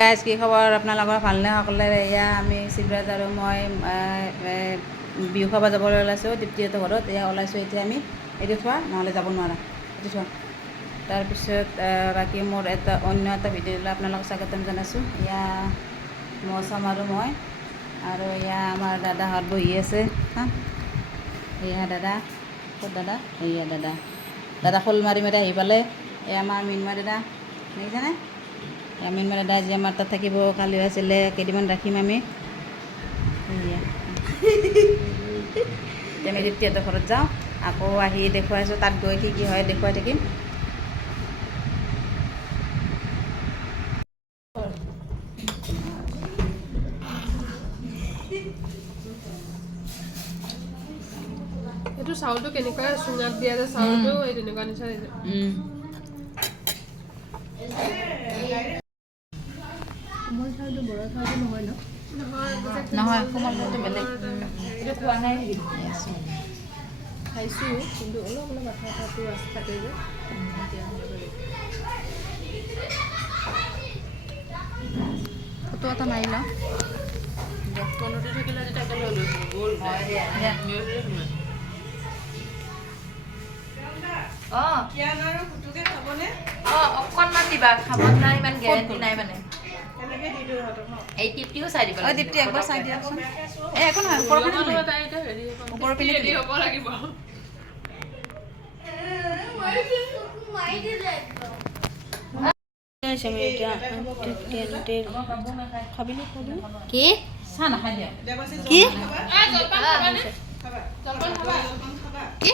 Guys কি খবৰ আপোনালোকৰ ভালনে সকলোৰে? এয়া আমি শিৱৰাজ আৰু মই বিহু খাব যাবলৈ ওলাইছোঁ দীপ্তিহঁতৰ ঘৰত। এয়া ওলাইছোঁ এতিয়া আমি। এইটো থোৱা, নহ'লে যাব নোৱাৰা, এইটো থোৱা। তাৰপিছত বাকী মোৰ অন্য এটা ভিডিঅ'লৈ আপোনালোকক স্বাগতম জনাইছোঁ। এয়া মৌচম আৰু মই, আৰু এয়া আমাৰ দাদাহঁত বহি আছে। এয়া দাদা, ক'ত দাদা? এয়া দাদা, দাদা খোল মাৰি মাৰি আহি পালে। এয়া আমাৰ মিন্ময় দাদা, দেখিছেনে? মিন্ময় দাদা আজি আমাৰ তাত থাকিব, কালিও আছিলে, কেইদিনমান ৰাখিম আমি। এতিয়া আমি দীপ্তিহঁতৰ ঘৰত যাওঁ, আকৌ আহি দেখুৱাইছোঁ, তাত গৈ কি কি হয় দেখুৱাই থাকিম। এইটো চাউলটো কেনেকুৱা চুঙাত দিয়া যে চাউলটো এই তেনেকুৱা নিচিনা কোমল চাউলটো বৰা চাউলটো নহয় ন? নহয়, কোমল চাউলটো বেলেগ। এইটো খোৱা নাই খাইছোঁ, কিন্তু অলপ অলপ আঠা আঠাটো থাকে যে ফটো এটা মাৰি লওঁ। মনতে থাকিলে যেতিয়া একেলগে গ'ল অকণমান দিবা, খাব নাই ইমান গেৰেণ্টি নাই মানে। এই টিপটিও চাই দিব অঁ দীপ্তি একবাৰ চাই দিয়কচোন। এই একো নহয়, ওপৰৰ পিনে তুলি, ওপৰৰ পিনে তুলি। হ'ব লাগিব। কি? চাহ নাখাই দিয়া। কি? কি?